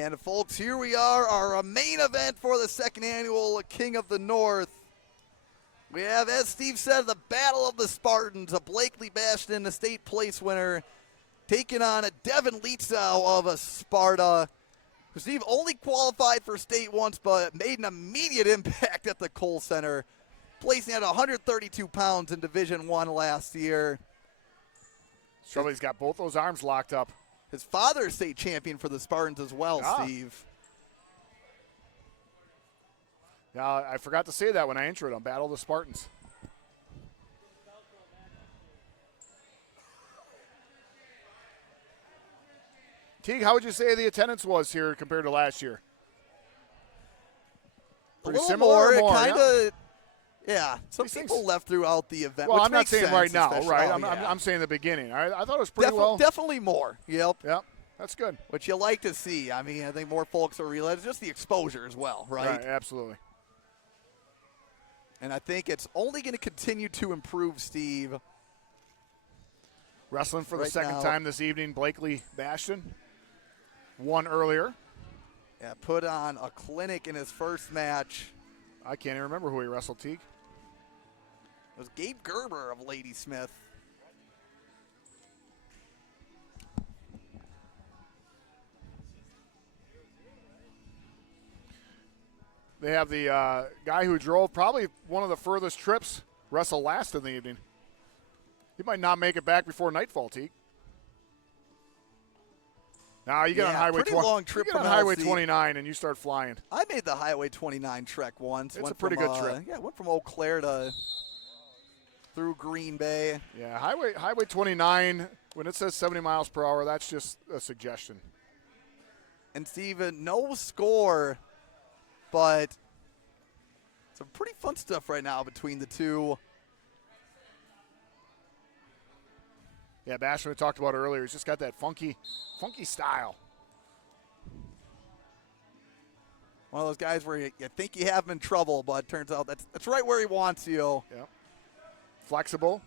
And folks, here we are, our main event for the second annual King of the North. We have, as Steve said, the Battle of the Spartans, a Blaklee Bastieen, the state place winner, taking on a Devon Lietzau of Sparta, who Steve only qualified for state once, but made an immediate impact at the Kohl Center, placing at 132 pounds in Division I last year. Trouble, he's got both those arms locked up. His father is state champion for the Spartans as well, Steve. Yeah, I forgot to say that when I introed him. Battle of the Spartans. Teague, how would you say the attendance was here compared to last year? Pretty similar, more, kind of. Yeah, some people left throughout the event. Well, which I'm not saying sense, right now, right? Yeah. I'm saying the beginning. I thought it was pretty well. Definitely more. Yep. That's good. Which you like to see. I mean, I think more folks will realize just the exposure as well, right? Right, absolutely. And I think it's only going to continue to improve, Steve. Wrestling for the second time this evening, Blaklee Bastieen. Won earlier. Yeah, put on a clinic in his first match. I can't even remember who he wrestled, Teague. It was Gabe Gerber of Ladysmith. They have the guy who drove probably one of the furthest trips wrestle last in the evening. He might not make it back before nightfall, Teague. Now you get on Highway 20. Long trip you get on Highway 29 and you start flying. I made the Highway 29 trek once. It's a pretty good trip. Yeah, went from Eau Claire to through Green Bay. Yeah, Highway 29. When it says 70 miles per hour, that's just a suggestion. And Steven, no score, but some pretty fun stuff right now between the two. Yeah, Bastieen, we talked about earlier. He's just got that funky style. One of those guys where you think you have him in trouble, but it turns out that's right where he wants you. Yep. Flexible.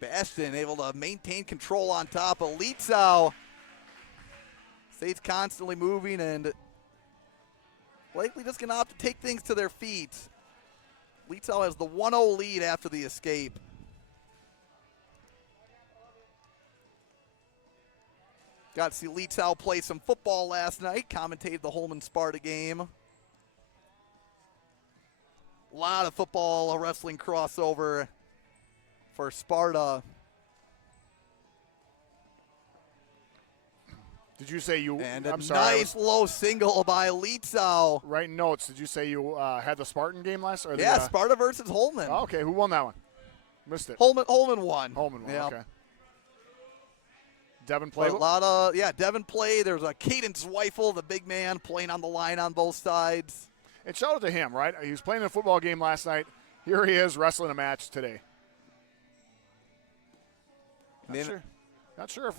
Bastieen able to maintain control on top of Lietzau. Stays constantly moving, and Blaklee just going to have to take things to their feet. Lietzau has the 1-0 lead after the escape. Got to see Lietzau play some football last night, commentated the Holman-Sparta game. A lot of football, wrestling crossover for Sparta. Did you say you? And I'm a sorry, nice low single by Lietzau. Writing notes. Did you say you had the Spartan game last? Or Yeah, Sparta versus Holman. Oh, okay, who won that one? Missed it. Holman won. Holman won. Yep. Okay. Devon played. Devon played. There's a Cadence Zweifel, the big man, playing on the line on both sides. And shout out to him, right? He was playing a football game last night. Here he is wrestling a match today. Not sure if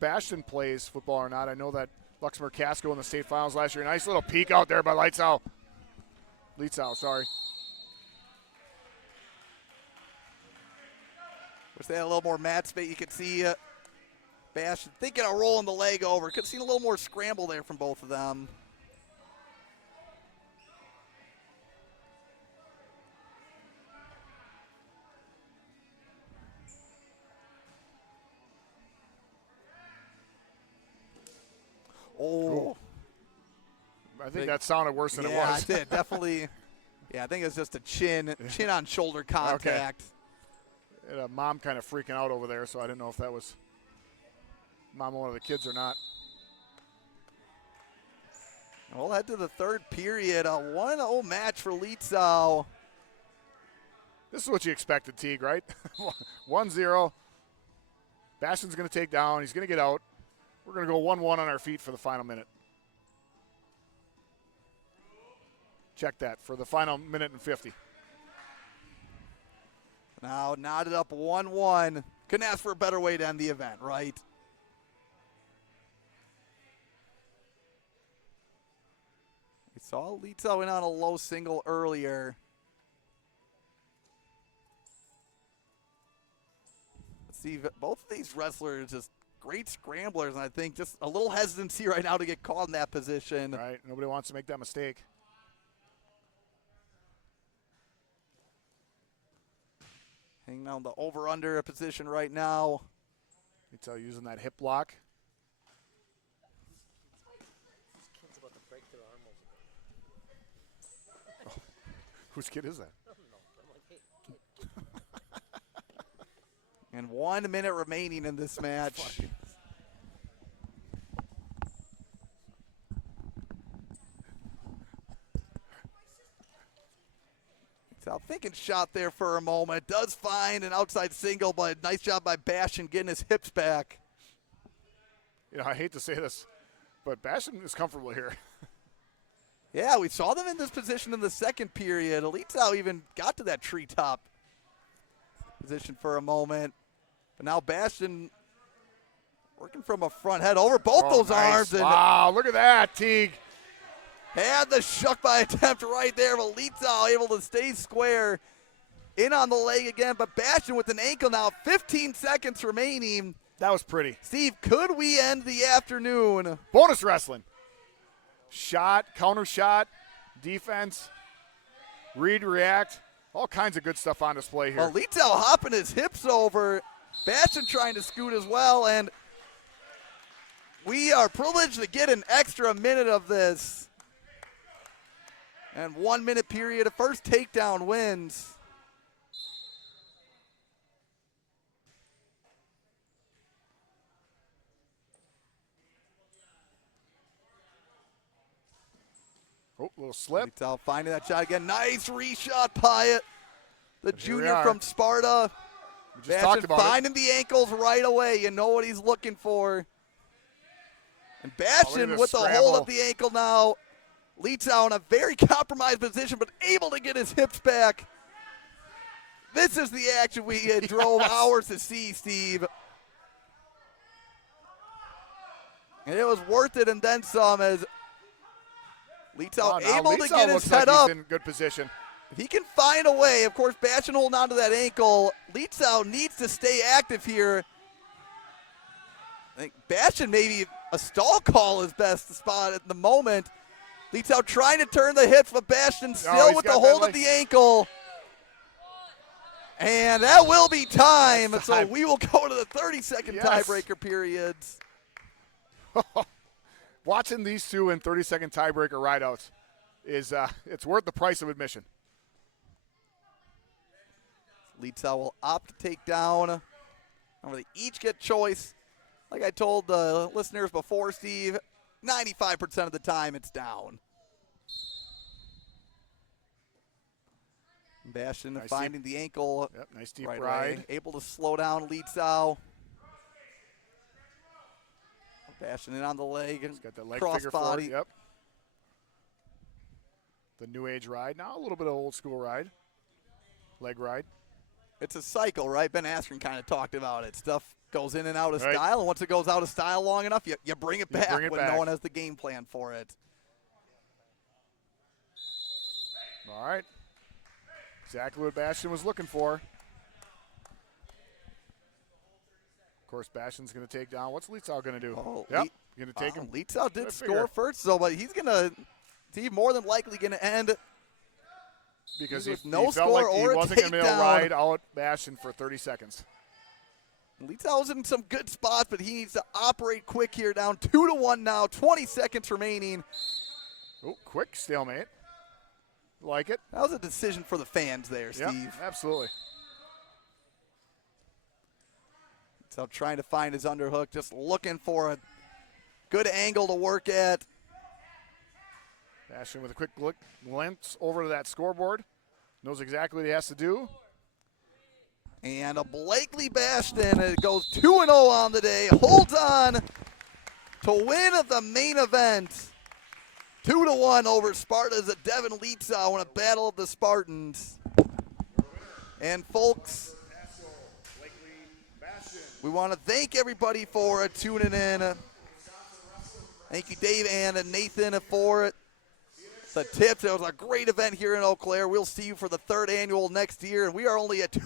Bastieen plays football or not. I know that Luxembourg Casco in the state finals last year. Nice little peek out there by Lietzau. Sorry. Wish they had a little more mat space. You could see Bastieen thinking of rolling the leg over. Could have seen a little more scramble there from both of them. Oh. I think that sounded worse than it was. Yeah, it did. Definitely. Yeah, I think it's just a chin on shoulder contact. Okay. Mom kind of freaking out over there, so I didn't know if that was mom of one of the kids or not. We'll head to the third period. A 1-0 match for Lietzau. This is what you expected, Teague, right? 1-0. Bastieen's going to take down. He's going to get out. We're going to go 1-1 on our feet for the final minute. Check that for the final minute and 50. Now knotted up 1-1. Couldn't ask for a better way to end the event, right? We saw Lietzau in on a low single earlier. Steve, both of these wrestlers just great scramblers, and I think just a little hesitancy right now to get caught in that position. Right, nobody wants to make that mistake. Hanging on the over-under position right now. Lietzau using that hip block. Oh, whose kid is that? And 1 minute remaining in this match. So thinking shot there for a moment. Does find an outside single, but nice job by Bastieen getting his hips back. You know, I hate to say this, but Bastieen is comfortable here. Yeah, we saw them in this position in the second period. Lietzau even got to that treetop position for a moment. But now Bastieen working from a front head over both those nice. arms. And wow, look at that, Teague. had the shuck by attempt right there, but Lietzau able to stay square. In on the leg again, but Bastieen with an ankle now. 15 seconds remaining. That was pretty. Steve, could we end the afternoon? Bonus wrestling. Shot, counter shot, defense, read, react. All kinds of good stuff on display here. Well, Lietzau hopping his hips over. Bastieen trying to scoot as well, and we are privileged to get an extra minute of this. And 1 minute period. A first takedown wins. Oh, little slip. Lietzau finding that shot again. Nice reshot by it. The And here we junior are. from Sparta. We just talked Bastieen about finding the ankles right away. You know what he's looking for. And look at Bastieen this with the scramble. hold of the ankle now. Lietzau in a very compromised position, but able to get his hips back. This is the action we had drove hours to see, Steve. And it was worth it and then some as Lietzau Now able to Lietzau get his looks like head he's up. in good position. If he can find a way, of course, Bastieen holding on to that ankle. Lietzau needs to stay active here. I think Bastieen maybe a stall call is best spot at the moment. Lietzau trying to turn the hips, but Bastieen still he's with the got hold that of the ankle. And that will be time. That's So time. we will go to the 30-second Yes. tiebreaker periods. Watching these two in 30-second tiebreaker rideouts is it's worth the price of admission. Lietzau will opt to take down. They each get choice. Like I told the listeners before, Steve, 95% of the time it's down. Bastieen Nice finding the ankle Yep, nice deep right ride. away. Able to slow down Lietzau. Bastieen in on the leg and He's got that leg cross figure forward. body. Yep. The new age ride. Now a little bit of old school ride. Leg ride. It's a cycle, right? Ben Askren kind of talked about it. Stuff goes in and out of Right. style, and once it goes out of style long enough, you bring it back bring it when back. no one has the game plan for it. All right. Exactly what Bastieen was looking for. Of course, Bastieen's going to take down. What's Lietzau going to do? Oh, Yep. Going to take him. Lietzau did Good score figure. first, though, but he's going to – he's more than likely going to end Because with he no felt score like he or a wasn't going to be able to takedown. ride out Bastieen for 30 seconds. Lietzau's in some good spots, but he needs to operate quick here. Down 2-1 now, 20 seconds remaining. Oh, quick stalemate. Like it. That was a decision for the fans there, Yep, Steve. absolutely. So trying to find his underhook, just looking for a good angle to work at. Bastieen with a quick glance over to that scoreboard. Knows exactly what he has to do. And a Blaklee Bastieen, it goes 2-0 on the day, holds on to win the main event. 2-1 over Sparta's Devon Lietzau in a battle of the Spartans. And folks, we want to thank everybody for tuning in. Thank you, Dave and Nathan, for the tips. It was a great event here in Eau Claire. We'll see you for the third annual next year, and we are only at 2